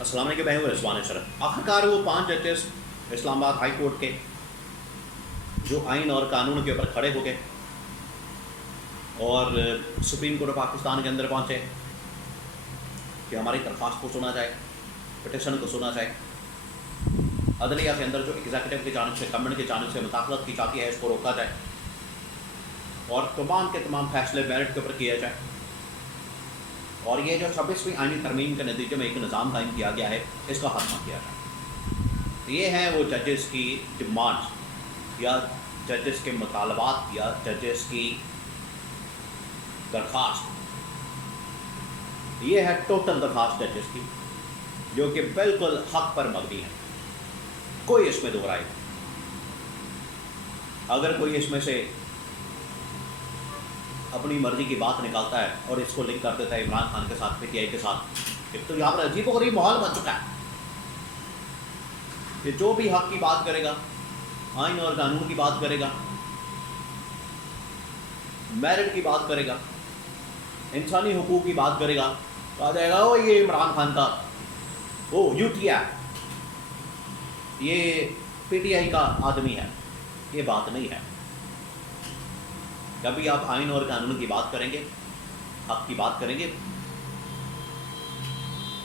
السلام علیکم، میں ہوں رضوان اشرف۔ آخرکار وہ 5 ججز اسلام آباد ہائی کورٹ کے جو آئین اور قانون کے اوپر کھڑے ہو گئے اور سپریم کورٹ آف پاکستان کے اندر پہنچے کہ ہماری درخواست کو سنا جائے، پٹیشن کو سنا جائے۔ عدلیہ کے اندر جو ایگزیکٹو کی جانب سے، گورنمنٹ کی جانب سے مداخلت کی جاتی ہے، اس کو روکا جائے اور تمام کے تمام فیصلے میرٹ کے اوپر کیے جائیں۔ اور یہ جو 26ویں آئینی ترمیم کے نتیجے میں ایک نظام قائم کیا گیا ہے، اس کا خاتمہ کیا جائے۔ یہ ہے وہ ججز کی ڈیمانڈ یا ججز کے مطالبات یا ججز کی درخواست۔ یہ ہے ٹوٹل درخواست ججز کی، جو کہ بالکل حق پر مبنی ہے، کوئی اس میں دو رائے نہیں۔ اگر کوئی اس میں سے اپنی مرضی کی بات نکالتا ہے اور اس کو لنک کر دیتا ہے عمران خان کے ساتھ، پی ٹی آئی کے ساتھ، ایک تو یہاں پر عجیب و غریب ماحول بن چکا ہے کہ جو بھی حق کی بات کرے گا، آئین اور قانون کی بات کرے گا، میرٹ کی بات کرے گا، انسانی حقوق کی بات کرے گا، تو آ جائے گا وہ یہ عمران خان کا وہ یو ٹی ہے، یہ پی ٹی آئی کا آدمی ہے۔ یہ بات نہیں ہے۔ کبھی آپ آئین اور قانون کی بات کریں گے، حق کی بات کریں گے،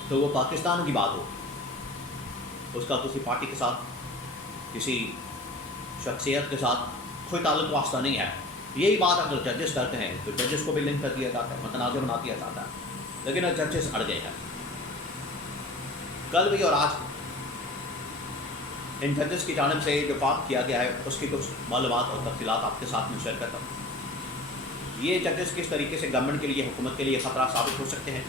تو وہ پاکستان کی بات ہوگی، اس کا کسی پارٹی کے ساتھ، کسی شخصیت کے ساتھ کوئی تعلق واسطہ نہیں ہے۔ یہی بات اگر ججز کرتے ہیں تو ججز کو بھی لنک کر دیا جاتا ہے، متنازع بنا دیا جاتا ہے، لیکن ججز اڑ گئے ہیں۔ کل بھی اور آج ان ججز کی جانب سے جو بات کیا گیا ہے، اس کی کچھ معلومات اور تفصیلات آپ کے ساتھ میں شیئر کرتا ہوں۔ یہ ججز کس طریقے سے گورنمنٹ کے لیے، حکومت کے لیے خطرہ ثابت ہو سکتے ہیں،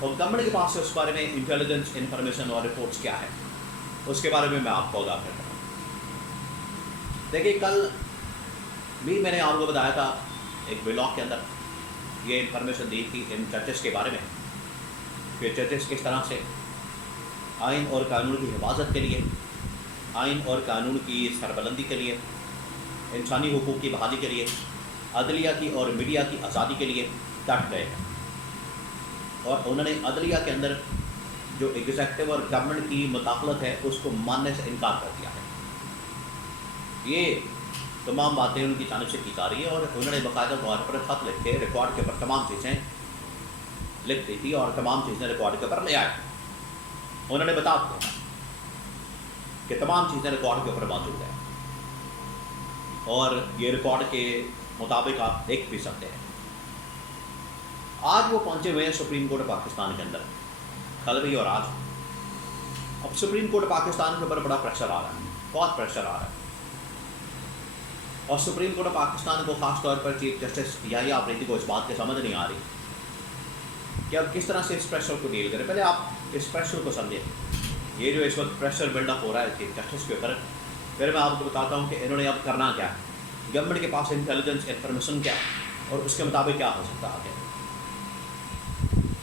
اور گورنمنٹ کے پاس سے اس بارے میں انٹیلیجنس انفارمیشن اور رپورٹس کیا ہے، اس کے بارے میں آپ کو آگاہ کرتا ہوں۔ دیکھیے، کل بھی میں نے آپ کو بتایا تھا ایک ولاگ کے اندر، یہ انفارمیشن دی تھی ان ججز کے بارے میں کہ ججز کس طرح سے آئین اور قانون کی حفاظت کے لیے، آئین اور قانون کی سربلندی کے لیے، انسانی حقوق کی بحالی کے لیے، عدلیہ کی اور میڈیا کی آزادی کے لیے ڈٹ گئے ہیں۔ اور انہوں نے عدلیہ کے اندر جو ایگزیکٹو اور گورنمنٹ کی مداخلت ہے، اس کو ماننے سے انکار کر دیا ہے۔ یہ تمام باتیں ان کی جانب سے کی جا رہی ہے، اور انہوں نے باقاعدہ طور پر خط لکھ کے ریکارڈ کے اوپر تمام چیزیں لکھ دی تھی اور تمام چیزیں ریکارڈ کے اوپر لے آئے۔ انہوں نے بتا دیا کہ تمام چیزیں ریکارڈ کے اوپر موجود ہیں، اور یہ ریکارڈ کے مطابق آپ دیکھ بھی سکتے ہیں۔ آج وہ پہنچے ہوئے ہیں سپریم کورٹ پاکستان کے اندر، کل بھی اور آج۔ اب سپریم کورٹ پاکستان کے اوپر بڑا پریشر آ رہا ہے، بہت پریشر آ رہا ہے، اور سپریم کورٹ پاکستان کو خاص طور پر چیف جسٹس یحییٰ آفریدی کو اس بات کی سمجھ نہیں آ رہی کہ اب کس طرح سے اس پریشر کو ڈیل کریں۔ پہلے آپ اس پریشر کو سمجھیں، یہ جو اس وقت پریشر بلڈ اپ ہو رہا ہے چیف جسٹس کے اوپر، پھر میں آپ کو بتاتا ہوں کہ انہوں نے اب کرنا کیا ہے، گورنمنٹ کے پاس انٹیلیجنس انفارمیشن کیا ہے، اور اس کے مطابق کیا ہو سکتا ہے۔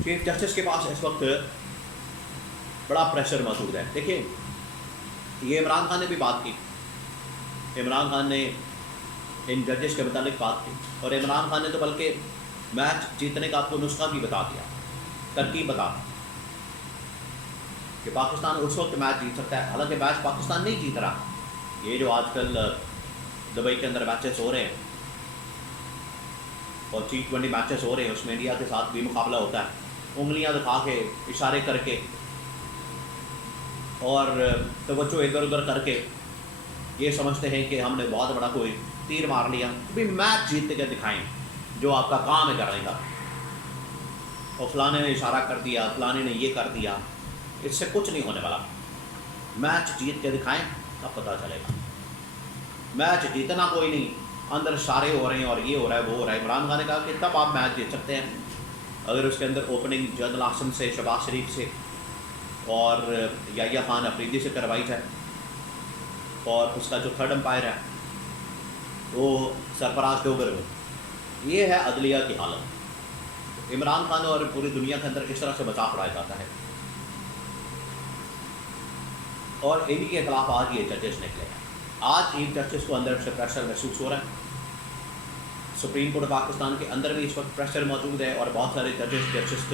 چیف جسٹس کے پاس اس وقت بڑا پریشر موجود ہے۔ دیکھیں، یہ عمران خان نے بھی بات کی، عمران خان نے ان ججز کے متعلق بات کی، اور عمران خان نے تو بلکہ میچ جیتنے کا آپ کو نسخہ بھی بتا دیا، ترکیب بتا دی کہ پاکستان اس وقت میچ جیت سکتا ہے۔ حالانکہ میچ پاکستان نہیں جیت رہا۔ یہ جو آج کل دبئی کے اندر میچز ہو رہے ہیں اور T20 میچز ہو رہے ہیں، اس میں انڈیا کے ساتھ بھی مقابلہ ہوتا ہے، انگلیاں دکھا کے، اشارے کر کے اور توجہ ادھر ادھر کر کے یہ سمجھتے ہیں کہ ہم نے بہت بڑا کوئی تیر مار لیا۔ بھی میچ جیت کے دکھائیں جو آپ کا کام ہے کرنے کا، اور فلانے نے اشارہ کر دیا، فلانے نے یہ کر دیا، اس سے کچھ نہیں ہونے والا۔ میچ جیت کے دکھائیں، تب پتہ چلے گا۔ میچ جیتنا کوئی نہیں، اندر اشارے ہو رہے ہیں اور یہ ہو رہا ہے، وہ ہو رہا ہے۔ عمران خان نے کہا کہ تب آپ میچ جیت سکتے ہیں اگر اس کے اندر اوپننگ جنرل آسم سے، شہباز شریف سے اور یحییٰ خان آفریدی سے کروائی جائے، اور اس کا جو تھرڈ امپائر ہے وہ سرفراز ڈوگر ہو۔ یہ ہے عدلیہ کی حالت۔ عمران خان اور پوری دنیا کے اندر کس طرح سے بچا پڑھایا جاتا ہے، اور انہی کے خلاف آج یہ ججز نکلے ہیں۔ آج چیف جسٹس کو اندر سے پریشر محسوس ہو رہا ہے۔ سپریم کورٹ پاکستان کے اندر بھی اس وقت پریشر موجود ہے، اور بہت سارے ججز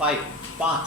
5